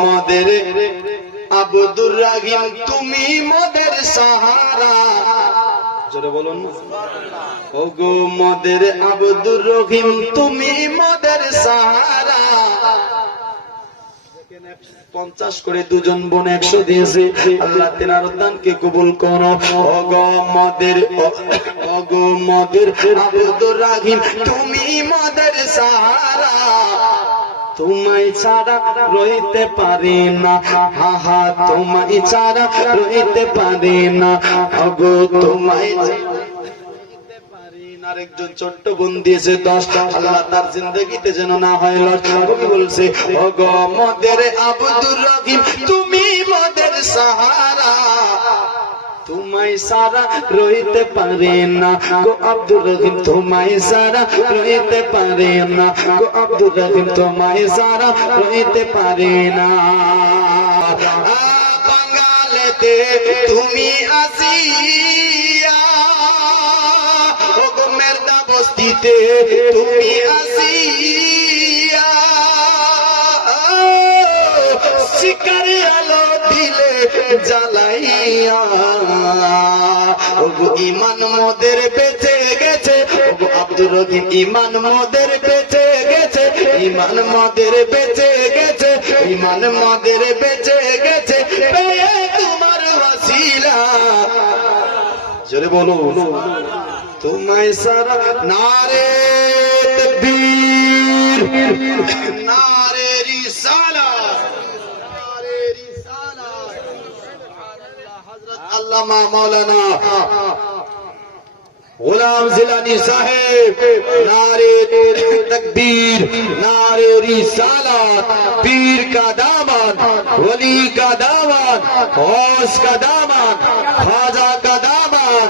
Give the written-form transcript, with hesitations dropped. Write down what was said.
মদের আব্দুর রহিম তুমি মদের সাহারা, জোরে বলুন ওগো মদের আব্দুর রহিম তুমি মদের সাহারা। 50 করে দুজন বোন 100 দিয়েছে। আল্লাহ তেনার দানকে কবুল করো। ওগো মদের আব্দুর রহিম তুমি মদের সাহারা, তোমায় ছাড়া রইতে পারি না, হাহা তোমায় ছাড়া রইতে পারি না, ওগো তোমায় আরেকজন ছোট্ট বোন দিয়েছে 10। আল্লাহ তার জিন্দগিতে যেন না হয় লস। কবি বলছে ওগো মদের আব্দুর রহিম তুমি মদের সাহারা, তোমায় সারা রইতে পারে না গো আব্দুর রহিম, তোমায় সারা রইতে পারে না গো আব্দুর রহিম, তোমায় সারা রইতে পারে না। বাঙালিতে তুমি আসিয়া, ওগো মেরদা বস্তিতে তুমি আসিয়া, শিকারে আলো দিলে জ্বালাইয়া, ওগো ইমান মোদের বেঁচে গেছে, ওগো আব্দুর রহিম ইমান মোদের বেঁচে গেছে, ইমান মোদের বেঁচে গেছে, ইমান মোদের বেঁচে গেছে, পেয়ে তোমার ওয়াসিলা, জোরে বলো তোমায় সারা। নারে তাকবীর, নারে রিসালাত, নারে রিসালাত। সুবহানাল্লাহ। হযরত আল্লামা মাওলানা গোলাম জিলানী সাহেব, নারে তাকবীর, নারে রিসালাত, পীর का दामन, वली का दामन, गौस का दामन, ख्वाजा का दामन,